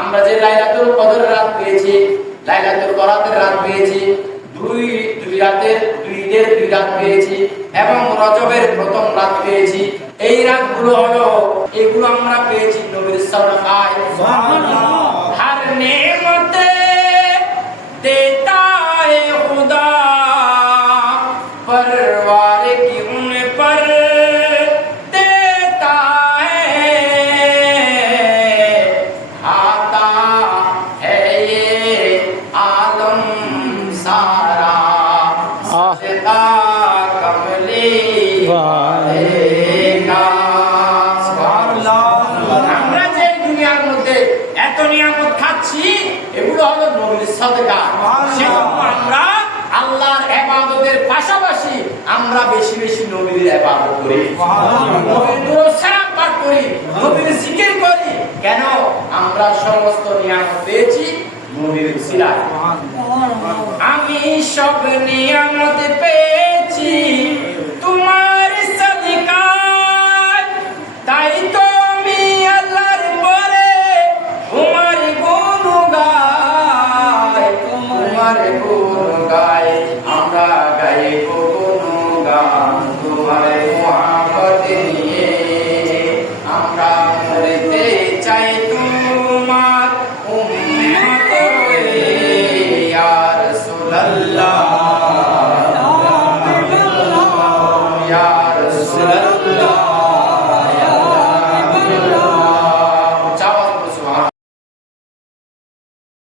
আমরা যে লাইলাতুল কদরের রাত পেয়েছি, লাইলাতুল বরাতের রাত পেয়েছি, দুই রাতের দুই রাত পেয়েছি এবং রজবের প্রথম রাত পেয়েছি। এই রাতগুলো হলো, এগুলো আমরা পেয়েছি নবীর সাদাকায়। সুবহানাল্লাহ। হর নেমতে দেতা है खुदा परवार की उन पर देता है, आता है ये आलम सारा सदा कमली वालेगा। আমরা যে দুনিয়ার মধ্যে এত নিয়ামত খাচ্ছি, এগুলো হলো নবীর সাদকা। সেজন্য আমরা আল্লাহর ইবাদতের পাশাপাশি আমরা বেশি বেশি নবীর ইবাদত করি, নবীর দরুদ সালাম পাঠ করি, নবীর জিকির করি। কেন? আমরা সমস্ত নিয়ামত পেয়েছি নবীর উসিলায়। আমি সব নিয়ামত পেয়েছি তোমার সাদকায়, তাই তো আমি আল্লাহর পরে তোমার গুণ গাই, তোমার গুণ গাই। আমরা গাইব গুণগান তোমার মুহাব্বত নিয়ে, আমরা মরতে চাই তোমার উম্মত হয়ে ইয়া রাসূলুল্লাহ।